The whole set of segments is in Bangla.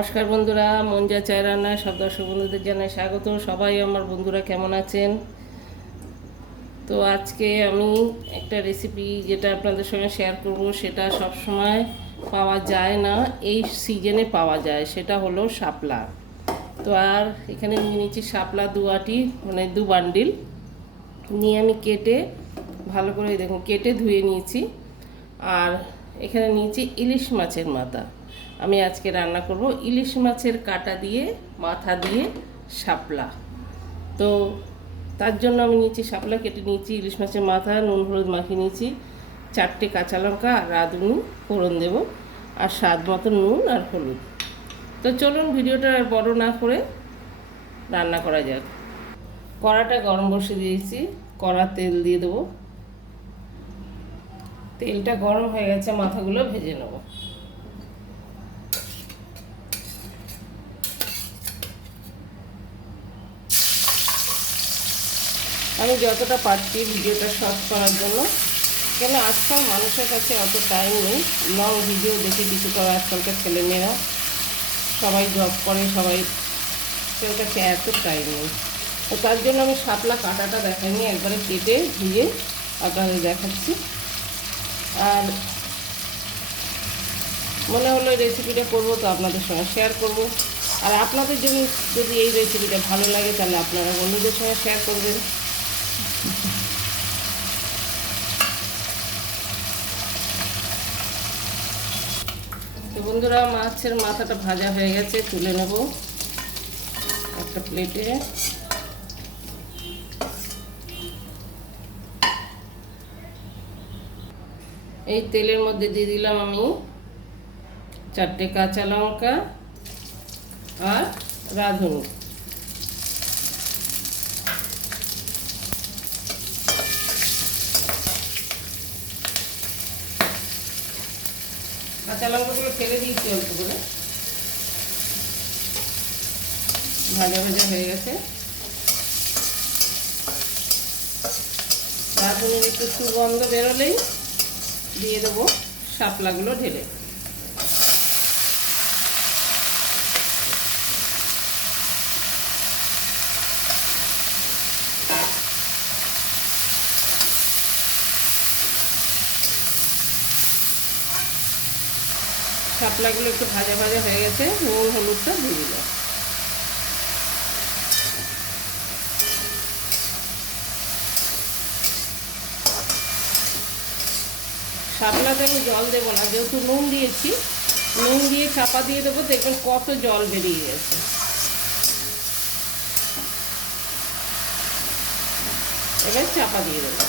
নমস্কার বন্ধুরা, মঞ্জা চায় রান্নায় সব দর্শক বন্ধুদের জানাই স্বাগত। সবাই আমার বন্ধুরা কেমন আছেন? তো আজকে আমি একটা রেসিপি যেটা আপনাদের সঙ্গে শেয়ার করব, সেটা সব সময় পাওয়া যায় না, এই সিজনে পাওয়া যায়। সেটা হলো শাপলা। তো আর এখানে নিয়ে নিচ্ছি শাপলা 2 আটি, মানে 2 বান্ডিল নিয়ে আমি কেটে ভালো করে দেখুন কেটে ধুয়ে নিয়েছি। আর এখানে নিয়েছি ইলিশ মাছের মাথা। আমি আজকে রান্না করব ইলিশ মাছের কাটা দিয়ে মাথা দিয়ে শাপলা। তো তার জন্য আমি নিয়েছি শাপলা কেটে নিয়েছি, ইলিশ মাছের মাথা নুন হলুদ মাখিয়ে নিয়েছি, 4টে কাঁচা লঙ্কা আর রাঁধুনি ফোড়ন দেব, আর স্বাদ মতো নুন আর হলুদ। তো চলুন ভিডিওটা আর বড় না করে রান্না করা যাক। কড়াটা গরম বসিয়ে দিয়েছি, কড়া তেল দিয়ে দেবো। তেলটা গরম হয়ে গেছে, মাথাগুলো ভেজে নেব। আমি যতটা পারছি ভিডিওটা শর্ট করার জন্য, কেন আজকাল মানুষের কাছে অত টাইম নেই লং ভিডিও দেখে কিছু করা। আজকালকার ছেলেমেয়েরা সবাই জব করে, সবাই কাছে এত টাইম নেই। তো তার জন্য আমি শাপলা কাটাটা দেখাইনি, একবারে কেটে ধুয়ে আপনাদের দেখাচ্ছি। আর মনে হলো এই রেসিপিটা করবো, তো আপনাদের সঙ্গে শেয়ার করব। আর আপনাদের জন্য যদি এই রেসিপিটা ভালো লাগে তাহলে আপনারা বন্ধুদের সঙ্গে শেয়ার করবেন। তো বন্ধুরা, মাছের মাথাটা ভাজা হয়ে গেছে, তুলে নেব একটা প্লেটে। এই তেলের মধ্যে দিয়ে দিলাম আমি 4টে কাঁচা লঙ্কা আর রাঁধুনি। কাঁচা লঙ্কাগুলো ফেলে দিয়েছি অল্প করে। ভাজা ভাজা হয়ে গেছে। রাঁধুনির একটু সুগন্ধ বেরোলেই দিয়ে দেবো শাপলাগুলো ঢেলে। শাপলাগুলো একটু ভাজা ভাজা হয়ে গেছে, নুন হলুদটা দিয়ে দিলাম। শাপলাতে আমি জল দেবো না, যেহেতু নুন দিয়েছি, নুন দিয়ে চাপা দিয়ে দেবো। দেখবেন কত জল বেরিয়ে গেছে। এবার চাপা দিয়ে দেবো।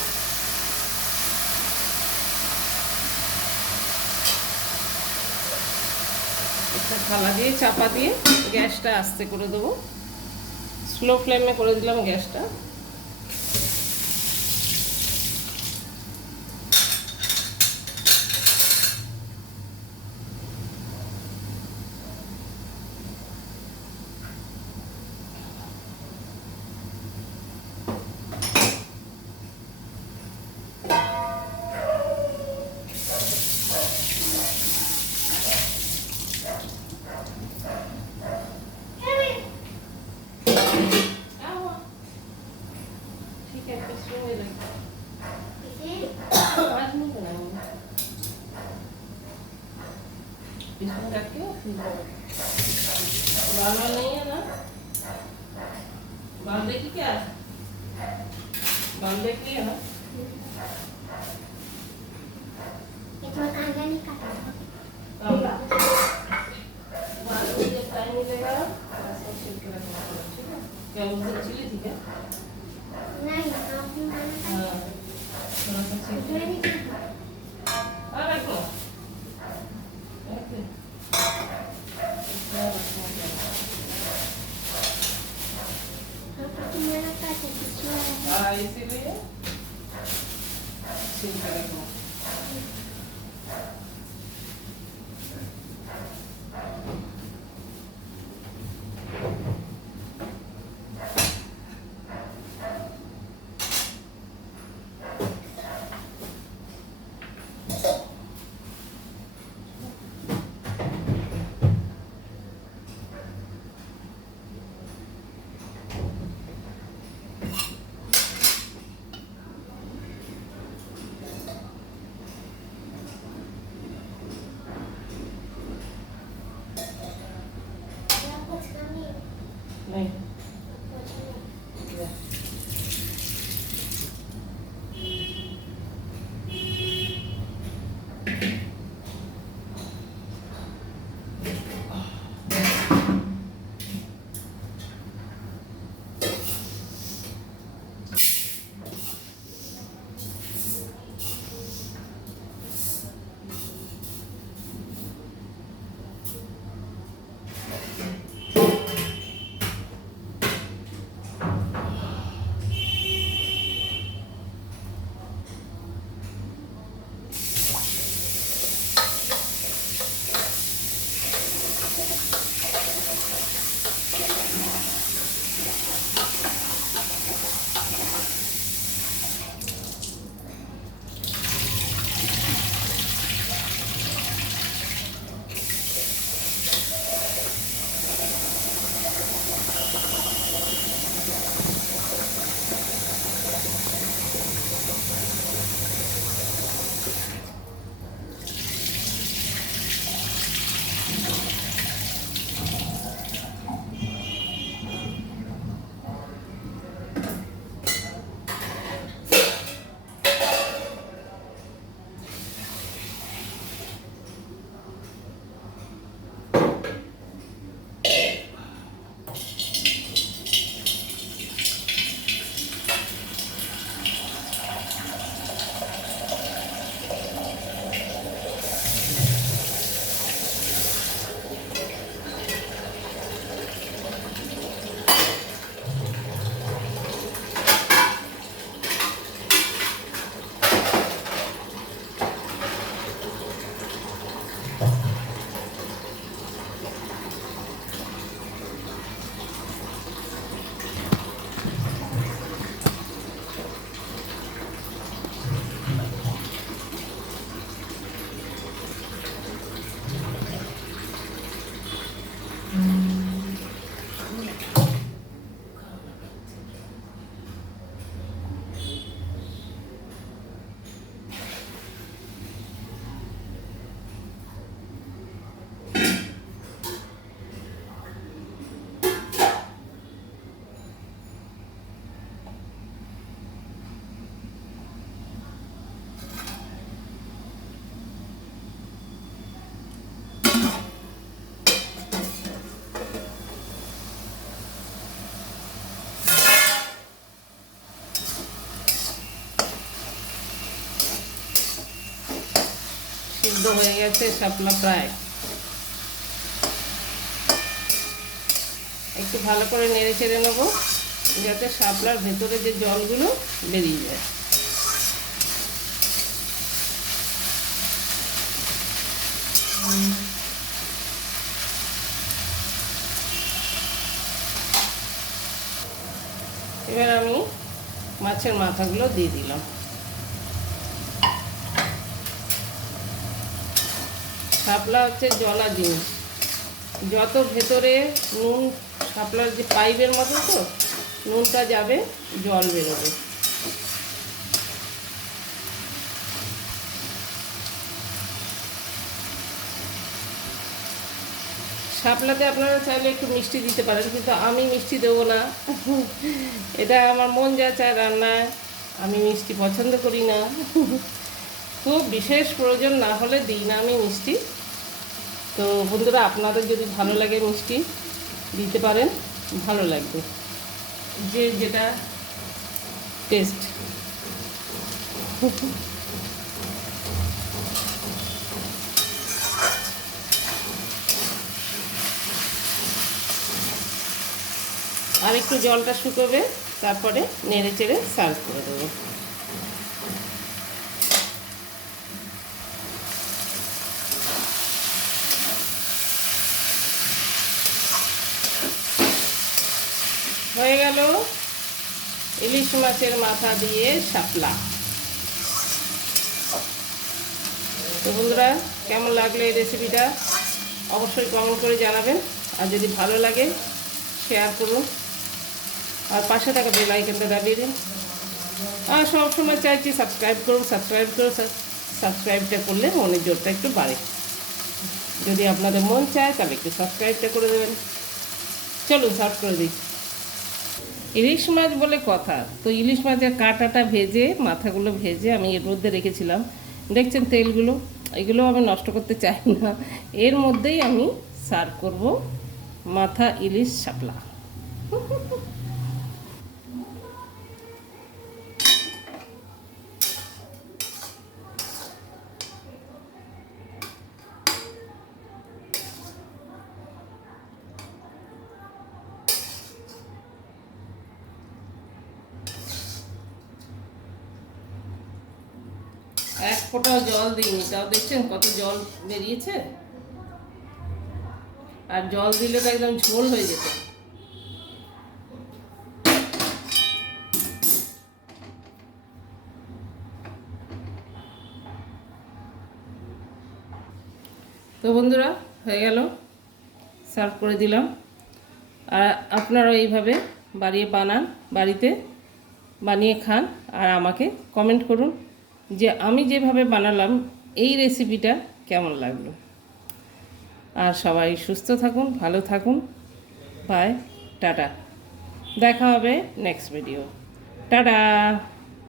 একটা থালা দিয়ে চাপা দিয়ে গ্যাসটা আস্তে করে দেবো, স্লো ফ্লেমে করে দিলাম গ্যাসটা। इसमें रख के बाल नहीं है ना, बाल देखी क्या, बाल देख लिया ना। बाल मुझे टाइम मिलेगा, क्या उस दिन चिली थी क्या? नहीं, हाँ थोड़ा सा चिली। हाँ रखो। इसीलिए छिलका रखो। এই সিদ্ধ হয়ে গেছে শাপলা প্রায়। একটু ভালো করে নেড়ে চেড়ে নেবো যাতে শাপলার ভেতরে যে জলগুলো বেরিয়ে যায়। এবার আমি মাছের মাথাগুলো দিয়ে দিলাম। শাপলা হচ্ছে জলা জিনিস, যত ভেতরে নুন, শাপলার যে পাইপের মতো তো নুনটা যাবে, জল বেরোবে। শাপলাতে আপনারা চাইলে একটু মিষ্টি দিতে পারেন, কিন্তু আমি মিষ্টি দেবো না। এটা আমার মন যা চায় রান্নায়, আমি মিষ্টি পছন্দ করি না। খুব বিশেষ প্রয়োজন না হলে দিই না আমি মিষ্টি। তো বন্ধুরা, আপনাদের যদি ভালো লাগে মিষ্টি দিতে পারেন, ভালো লাগবে, যে যেটা টেস্ট। আর একটু জলটা শুকোবে, তারপরে নেড়ে চেড়ে সার্ভ করে দেবো। হয়ে গেল ইলিশ মাছের মাথা দিয়ে শাপলা। তো বন্ধুরা, কেমন লাগলো এই রেসিপিটা অবশ্যই কমেন্ট করে জানাবেন। আর যদি ভালো লাগে শেয়ার করুন, আর পাশে থাকা বেল আইকনটা দাবিয়ে দিন। আর সবসময় চাইছি সাবস্ক্রাইব করুন। সাবস্ক্রাইবটা করলে মনের জোরটা একটু বাড়ে। যদি আপনাদের মন চায় তাহলে একটু সাবস্ক্রাইবটা করে দেবেন। চলো সার্ভ করে দিই। ইলিশ মাছ বলে কথা, তো ইলিশ মাছের কাঁটাটা ভেজে, মাথাগুলো ভেজে আমি এর মধ্যে রেখেছিলাম। দেখছেন তেলগুলো, এগুলো আমি নষ্ট করতে চাই না। এর মধ্যেই আমি সার্ভ করব মাথা ইলিশ শাপলা। এক ফোঁটাও জল দিইনি, তাও দেখছেন কত জল বেরিয়েছে। আর জল দিলে তো একদম ঝোল হয়ে যেত। তো বন্ধুরা, হয়ে গেল, সার্ভ করে দিলাম। আর আপনারা এইভাবে বাড়িতে বানিয়ে খান, আর আমাকে কমেন্ট করুন যে আমি যেভাবে বানালাম এই রেসিপিটা কেমন লাগলো। আর সবাই সুস্থ থাকুন, ভালো থাকুন। Bye, tata. দেখা হবে নেক্সট ভিডিও। টাটা।